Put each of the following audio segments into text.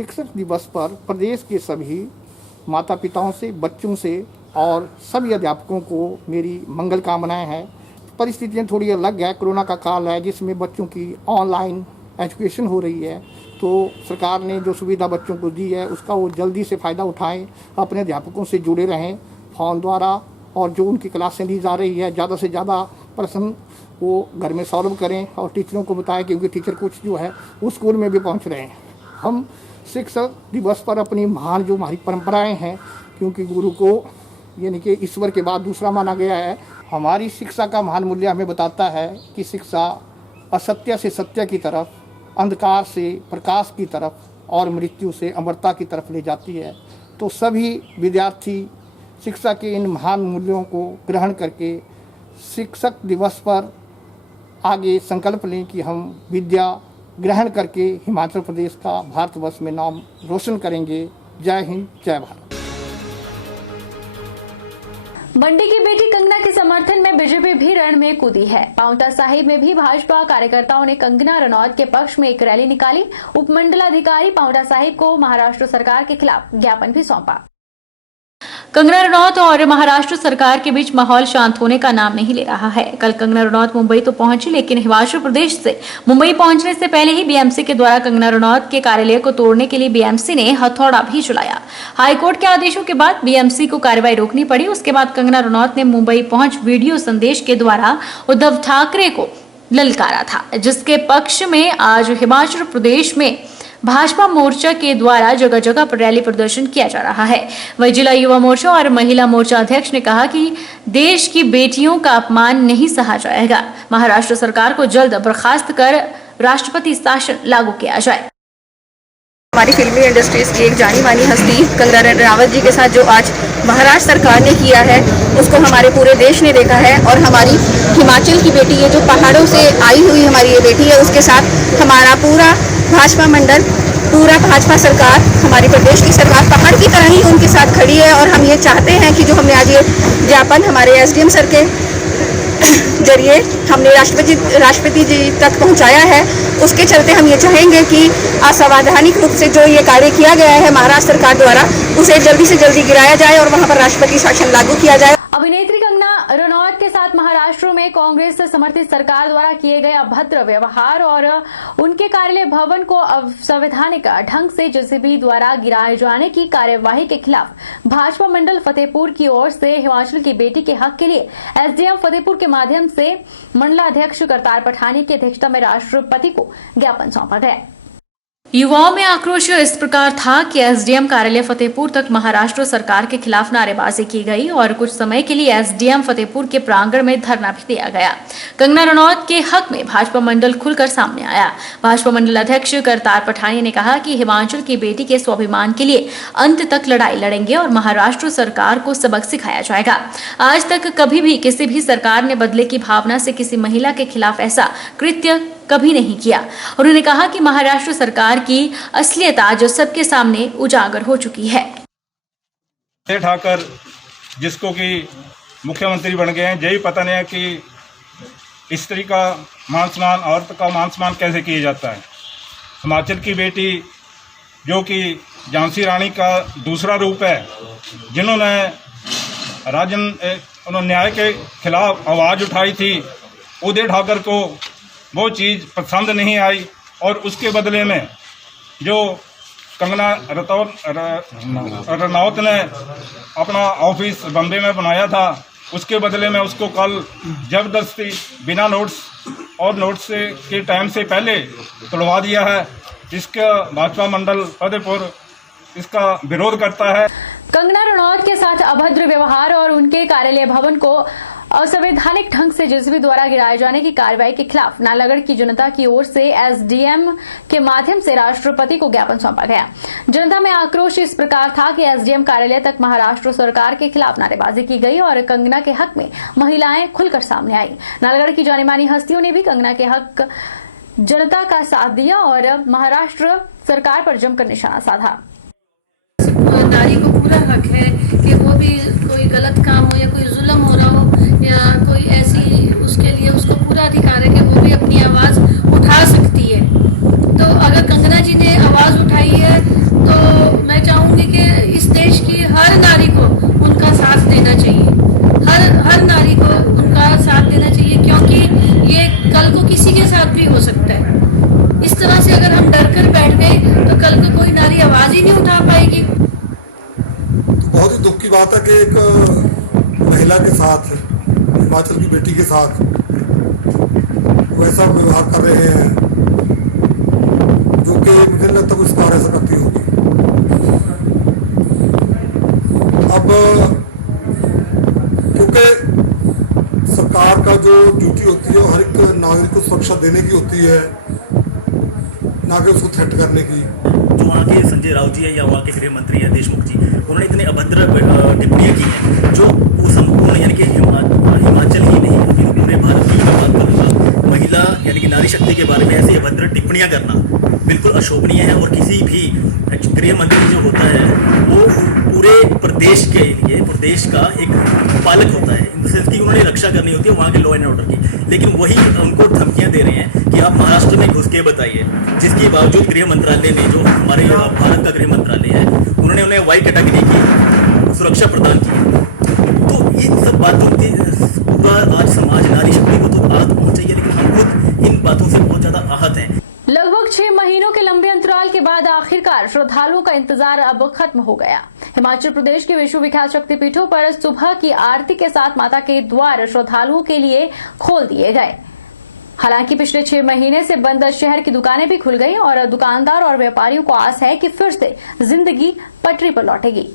शिक्षक दिवस पर प्रदेश के सभी माता पिताओं से, बच्चों से और सभी अध्यापकों को मेरी मंगल कामनाएं हैं। परिस्थितियां थोड़ी अलग है, कोरोना का काल है जिसमें बच्चों की ऑनलाइन एजुकेशन हो रही है, तो सरकार ने जो सुविधा बच्चों को दी है उसका वो जल्दी से फ़ायदा उठाएं, अपने अध्यापकों से जुड़े रहें फ़ोन द्वारा, और जो उनकी क्लासें ली जा रही है ज़्यादा से ज़्यादा प्रश्न वो घर में सॉल्व करें और टीचरों को बताएं, क्योंकि टीचर कुछ जो है वो स्कूल में भी पहुंच रहे हैं। हम शिक्षक दिवस पर अपनी महान जो हमारी परंपराएं हैं, क्योंकि गुरु को यानी कि ईश्वर के बाद दूसरा माना गया है, हमारी शिक्षा का महान मूल्य हमें बताता है कि शिक्षा असत्य से सत्य की तरफ, अंधकार से प्रकाश की तरफ और मृत्यु से अमरता की तरफ ले जाती है। तो सभी विद्यार्थी शिक्षा के इन महान मूल्यों को ग्रहण करके शिक्षक दिवस पर आगे संकल्प लें कि हम विद्या ग्रहण करके हिमाचल प्रदेश का भारतवर्ष में नाम रोशन करेंगे। जय हिंद, जय भारत। मंडी की बेटी कंगना के समर्थन में बीजेपी भी रण में कूदी है। पांवटा साहिब में भी भाजपा कार्यकर्ताओं ने कंगना रनौत के पक्ष में एक रैली निकाली। उपमंडलाधिकारी पांवटा साहिब को महाराष्ट्र सरकार के खिलाफ ज्ञापन भी सौंपा। कंगना रनौत और महाराष्ट्र सरकार के बीच माहौल शांत होने का नाम नहीं ले रहा है। कल कंगना रनौत मुंबई तो पहुंची, लेकिन हिमाचल प्रदेश से मुंबई पहुंचने से पहले ही बीएमसी के द्वारा कंगना रनौत के कार्यालय को तोड़ने के लिए बीएमसी ने हथौड़ा भी चलाया। हाईकोर्ट के आदेशों के बाद बीएमसी को कार्रवाई रोकनी पड़ी। उसके बाद कंगना रनौत ने मुंबई पहुंच वीडियो संदेश के द्वारा उद्धव ठाकरे को ललकारा था, जिसके पक्ष में आज हिमाचल प्रदेश में भाजपा मोर्चा के द्वारा जगह जगह पर रैली प्रदर्शन किया जा रहा है। वहीं जिला युवा मोर्चा और महिला मोर्चा अध्यक्ष ने कहा कि देश की बेटियों का अपमान नहीं सहा जाएगा। महाराष्ट्र सरकार को जल्द बर्खास्त कर राष्ट्रपति शासन लागू किया जाए। हमारी फिल्मी इंडस्ट्रीज की एक जानी मानी हस्ती कंगना रनावत जी के साथ जो आज महाराष्ट्र सरकार ने किया है उसको हमारे पूरे देश ने देखा है। और हमारी हिमाचल की बेटी है, जो पहाड़ों से आई हुई हमारी ये बेटी है, उसके साथ हमारा पूरा भाजपा मंडल, पूरा भाजपा सरकार, हमारी प्रदेश की सरकार पहाड़ की तरह ही उनके साथ खड़ी है। और हम ये चाहते हैं कि जो हमने आज ये ज्ञापन हमारे एसडीएम सर के जरिए हमने राष्ट्रपति जी तक पहुंचाया है, उसके चलते हम ये चाहेंगे कि असंवैधानिक रूप से जो ये कार्य किया गया है महाराष्ट्र सरकार द्वारा, उसे जल्दी से जल्दी गिराया जाए और वहां पर राष्ट्रपति शासन लागू किया जाए। अभिनेत्री कंगना रनौत के साथ महाराष्ट्र में कांग्रेस से समर्थित सरकार द्वारा किए गए अभद्र व्यवहार और उनके कार्यालय भवन को असंवैधानिक ढंग से जेसीबी द्वारा गिराए जाने की कार्यवाही के खिलाफ भाजपा मंडल फतेहपुर की ओर से हिमाचल की बेटी के हक के लिए एसडीएम फतेहपुर के माध्यम से मंडलाध्यक्ष करतार पठानी की अध्यक्षता में राष्ट्रपति को ज्ञापन सौंपा गया। युवाओं में आक्रोश इस प्रकार था कि एसडीएम कार्यालय फतेहपुर तक महाराष्ट्र सरकार के खिलाफ नारेबाजी की गई और कुछ समय के लिए एसडीएम फतेहपुर के प्रांगण में धरना भी दिया गया। कंगना रनौत के हक में भाजपा मंडल खुलकर सामने आया। भाजपा मंडल अध्यक्ष करतार पठानी ने कहा कि हिमाचल की बेटी के स्वाभिमान के लिए अंत तक लड़ाई लड़ेंगे और महाराष्ट्र सरकार को सबक सिखाया जाएगा। आज तक कभी भी किसी भी सरकार ने बदले की भावना से किसी महिला के खिलाफ ऐसा कृत्य कभी नहीं किया। उन्होंने कहा कि महाराष्ट्र सरकार की असलियत आज सबके सामने उजागर हो चुकी है। ठाकर जिसको कि मुख्यमंत्री बन गए हैं, यही पता नहीं है कि स्त्री का मान सम्मान, औरत का मान सम्मान कैसे किया जाता है। हिमाचल की बेटी जो कि झांसी रानी का दूसरा रूप है, जिन्होंने उन्होंने न्याय के खिलाफ आवाज़ उठाई थी, उदय ठाकर को वो चीज़ पसंद नहीं आई और उसके बदले में जो कंगना रनौत ने अपना ऑफिस बम्बे में बनाया था, उसके बदले में उसको कल जबरदस्ती बिना नोट्स और नोट्स के टाइम से पहले तोड़वा दिया है। इसका भाजपा मंडल फतेहपुर इसका विरोध करता है। कंगना रनौत के साथ अभद्र व्यवहार और उनके कार्यालय भवन को असंवैधानिक ढंग से जेसीबी द्वारा गिराए जाने की कार्रवाई के खिलाफ नालागढ़ की जनता की ओर से एसडीएम के माध्यम से राष्ट्रपति को ज्ञापन सौंपा गया। जनता में आक्रोश इस प्रकार था कि एसडीएम कार्यालय तक महाराष्ट्र सरकार के खिलाफ नारेबाजी की गई और कंगना के हक में महिलाएं खुलकर सामने आई। नालागढ़ की जानी मानी हस्तियों ने भी कंगना के हक जनता का साथ दिया और महाराष्ट्र सरकार पर जमकर निशाना साधा। नारी को पूरा हक है कि वो भी कोई गलत काम हो या कोई जुल्म हो रहा हो या कोई ऐसी, उसके लिए उसको पूरा अधिकार है कि वो भी अपनी आवाज़ उठा सकती है। तो अगर कंगना जी ने आवाज़ उठाई है साथ भी हो सकता है। इस तरह से अगर हम डर कर बैठ गए तो कल को कोई नारी आवाज ही नहीं उठा पाएगी। बहुत ही दुख की बात है कि एक महिला के साथ, हिमाचल की बेटी के साथ वैसा व्यवहार कर रहे हैं जो कि मुझे नहीं लगता कोई सरकार ऐसा करती होगी। अब क्योंकि सरकार का जो ड्यूटी होती है हर एक नागरिक को सुरक्षा देने की होती है, ना कि उसको थ्रेट करने की। जो वहाँ के संजय राउत जी है या वहाँ के गृह मंत्री हैं देशमुख जी, उन्होंने इतने अभद्र टिप्पणियाँ की हैं जो वो संपूर्ण यानी कि हिमाचल ही नहीं अभी पूरे भारत की बात करूँगा, महिला यानी कि नारी शक्ति के बारे में ऐसी अभद्र टिप्पणियाँ करना बिल्कुल अशोभनीय है। और किसी भी गृह मंत्री जो होता है वो पूरे प्रदेश के लिए प्रदेश का एक पालक होता है, इन सेंस की उन्होंने रक्षा करनी होती है वहाँ के लॉ एंड ऑर्डर की, लेकिन वही उनको धमकियाँ दे रहे हैं कि आप महाराष्ट्र में घुस के बताइए, जिसके बावजूद गृह मंत्रालय ने, जो हमारे भारत का गृह मंत्रालय है, उन्होंने उन्हें वाई कैटेगरी की सुरक्षा प्रदान की। तो इन सब बातों की पूरा आज समाज नारी शक्ति को तो आहत पहुंचाई है, लेकिन हम खुद इन बातों से बहुत ज्यादा आहत हैं। लगभग 6 महीनों के लंबे अंतराल के बाद आखिरकार श्रद्धालुओं का इंतजार अब खत्म हो गया। हिमाचल प्रदेश के विश्वविख्यात शक्तिपीठों पर सुबह की आरती के साथ माता के द्वार श्रद्धालुओं के लिए खोल दिए गए। हालांकि पिछले 6 महीने से बंद शहर की दुकानें भी खुल गई और दुकानदार और व्यापारियों को आस है कि फिर से जिंदगी पटरी पर लौटेगी।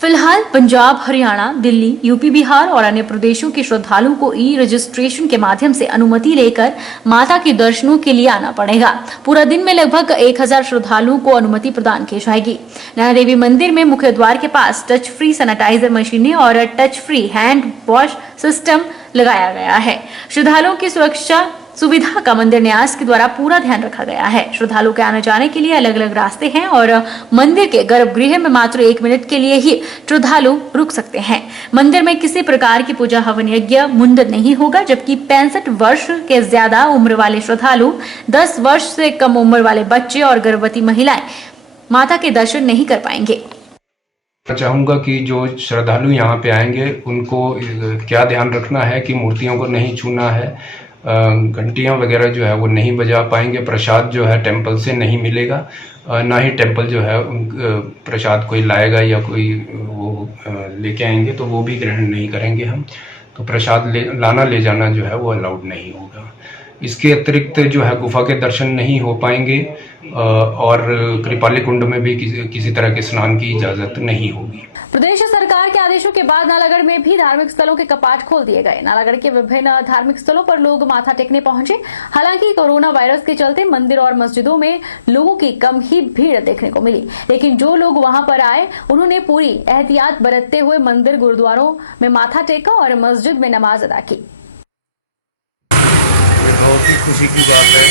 फिलहाल पंजाब, हरियाणा, दिल्ली, यूपी, बिहार और अन्य प्रदेशों के श्रद्धालुओं को ई रजिस्ट्रेशन के माध्यम से अनुमति लेकर माता के दर्शनों के लिए आना पड़ेगा। पूरा दिन में लगभग 1000 श्रद्धालुओं को अनुमति प्रदान की जाएगी। नैना देवी मंदिर में मुख्य द्वार के पास टच फ्री सैनिटाइजर मशीनें और touch free hand wash system लगाया गया है। श्रद्धालुओं की सुरक्षा सुविधा का मंदिर न्यास के द्वारा पूरा ध्यान रखा गया है। श्रद्धालुओं के आने जाने के लिए अलग अलग रास्ते हैं और मंदिर के गर्भगृह में मात्र 1 मिनट के लिए ही श्रद्धालु रुक सकते हैं। मंदिर में किसी प्रकार की पूजा हवन यज्ञ मुंडन नहीं होगा, जबकि 65 वर्ष के ज्यादा उम्र वाले श्रद्धालु, 10 वर्ष से कम उम्र वाले बच्चे और गर्भवती महिलाएं माता के दर्शन नहीं कर पाएंगे। चाहूँगा कि जो श्रद्धालु यहाँ पे आएंगे उनको क्या ध्यान रखना है कि मूर्तियों को नहीं छूना है, घंटियाँ वगैरह जो है वो नहीं बजा पाएंगे, प्रसाद जो है टेंपल से नहीं मिलेगा, ना ही टेंपल जो है प्रसाद कोई लाएगा या कोई वो लेके आएंगे तो वो भी ग्रहण नहीं करेंगे हम, तो प्रसाद लाना ले जाना जो है वो अलाउड नहीं होगा। इसके अतिरिक्त जो है गुफा के दर्शन नहीं हो पाएंगे और कृपाली कुंड में भी किसी तरह के स्नान की इजाजत नहीं होगी। प्रदेश सरकार के आदेशों के बाद नालागढ़ में भी धार्मिक स्थलों के कपाट खोल दिए गए। नालागढ़ के विभिन्न धार्मिक स्थलों पर लोग माथा टेकने पहुंचे। हालांकि कोरोना वायरस के चलते मंदिर और मस्जिदों में लोगों की कम ही भीड़ देखने को मिली, लेकिन जो लोग वहां पर आए उन्होंने पूरी एहतियात बरतते हुए मंदिर गुरुद्वारों में माथा टेका और मस्जिद में नमाज अदा की। बहुत ही खुशी की बात है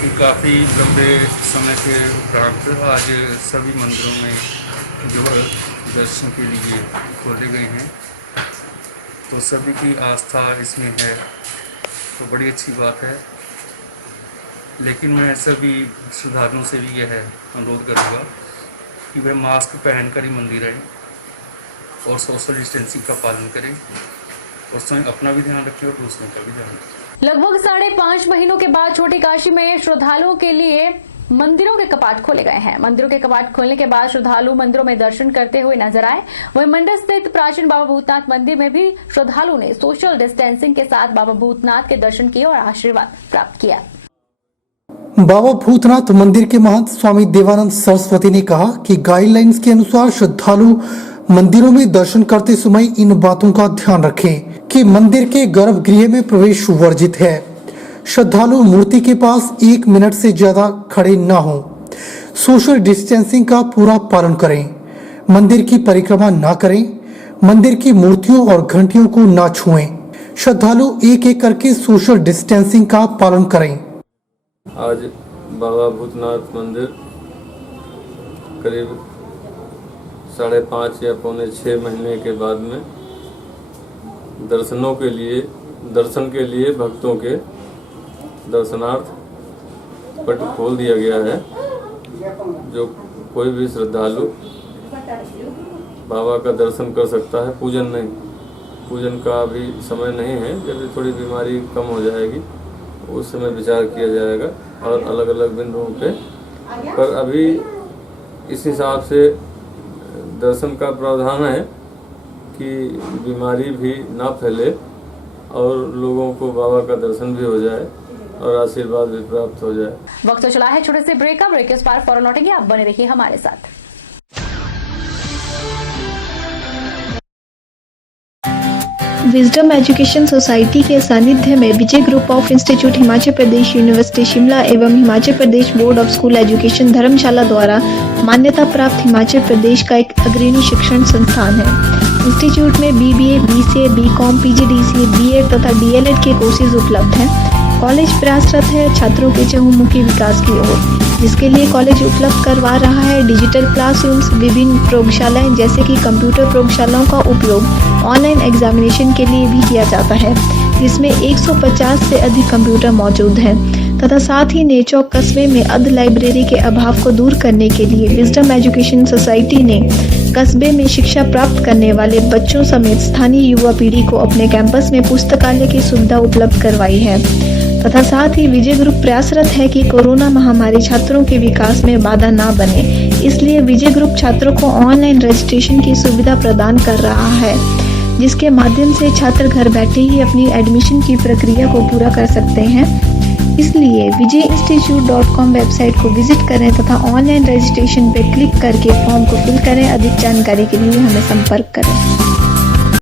कि काफ़ी लंबे समय के उपरांत आज सभी मंदिरों में जो दर्शन के लिए खोले गए हैं, तो सभी की आस्था इसमें है, तो बड़ी अच्छी बात है। लेकिन मैं सभी श्रद्धालुओं से भी यह अनुरोध करूँगा कि वे मास्क पहनकर ही मंदिर आएँ और सोशल डिस्टेंसिंग का पालन करें और स्वयं अपना भी ध्यान रखें और दूसरों का भी ध्यान रखें। लगभग 5.5 महीनों के बाद छोटी काशी में श्रद्धालुओं के लिए मंदिरों के कपाट खोले गए हैं। मंदिरों के कपाट खोलने के बाद श्रद्धालु मंदिरों में दर्शन करते हुए नजर आए। वहीं मंडल स्थित प्राचीन बाबा भूतनाथ मंदिर में भी श्रद्धालुओं ने सोशल डिस्टेंसिंग के साथ बाबा भूतनाथ के दर्शन किए और आशीर्वाद प्राप्त किया। बाबा भूतनाथ मंदिर के महंत स्वामी देवानंद सरस्वती ने कहा कि गाइडलाइंस के अनुसार श्रद्धालु मंदिरों में दर्शन करते समय इन बातों का ध्यान रखें कि मंदिर के गर्भगृह में प्रवेश वर्जित है। श्रद्धालु मूर्ति के पास 1 मिनट से ज्यादा खड़े न हों। सोशल डिस्टेंसिंग का पूरा पालन करें। मंदिर की परिक्रमा न करें। मंदिर की मूर्तियों और घंटियों को न छुएं। श्रद्धालु एक एक करके सोशल डिस्टेंसिंग का पालन करें। आज बाबा भूतनाथ मंदिर करीब 5.5 या 6 महीने के बाद में दर्शन के लिए भक्तों के दर्शनार्थ पट खोल दिया गया है। जो कोई भी श्रद्धालु बाबा का दर्शन कर सकता है, पूजन नहीं। पूजन का अभी समय नहीं है। जब थोड़ी बीमारी कम हो जाएगी उस समय विचार किया जाएगा और अलग अलग बिंदुओं पे, पर अभी इस हिसाब से दर्शन का प्रावधान है कि बीमारी भी ना फैले और लोगों को बाबा का दर्शन भी हो जाए और आशीर्वाद भी प्राप्त हो जाए। वक्त तो चला है छोटे से ब्रेक का। ब्रेक के बाद फौरन लौटेंगे, आप बने रहिए हमारे साथ। विजडम एजुकेशन सोसाइटी के सानिध्य में Vijay group of institute Himachal Pradesh university Shimla एवं Himachal Pradesh board of school education Dharamshala द्वारा मान्यता प्राप्त हिमाचल प्रदेश का एक अग्रणी शिक्षण संस्थान है। इंस्टीट्यूट में BBA, BCA, BCom, PGDCA, BEd तथा DLEd के कोर्सेज उपलब्ध हैं। कॉलेज प्रयासरत है छात्रों के चहुमुखी विकास की ओर, जिसके लिए कॉलेज उपलब्ध करवा रहा है डिजिटल क्लासरूम्स, विभिन्न प्रयोगशालाएं जैसे कि कंप्यूटर प्रयोगशालाओं का उपयोग ऑनलाइन एग्जामिनेशन के लिए भी किया जाता है, जिसमें 150 से अधिक कंप्यूटर मौजूद हैं तथा साथ ही नेचौक कस्बे में अर्ध लाइब्रेरी के अभाव को दूर करने के लिए विजडम एजुकेशन सोसाइटी ने कस्बे में शिक्षा प्राप्त करने वाले बच्चों समेत स्थानीय युवा पीढ़ी को अपने कैंपस में पुस्तकालय की सुविधा उपलब्ध करवाई है तथा साथ ही विजय ग्रुप प्रयासरत है कि कोरोना महामारी छात्रों के विकास में बाधा ना बने, इसलिए विजय ग्रुप छात्रों को ऑनलाइन रजिस्ट्रेशन की सुविधा प्रदान कर रहा है, जिसके माध्यम से छात्र घर बैठे ही अपनी एडमिशन की प्रक्रिया को पूरा कर सकते हैं। इसलिए vijayinstitute.com वेबसाइट को विजिट करें तथा ऑनलाइन रजिस्ट्रेशन पर क्लिक करके फॉर्म को फिल करें। अधिक जानकारी के लिए हमें संपर्क करें।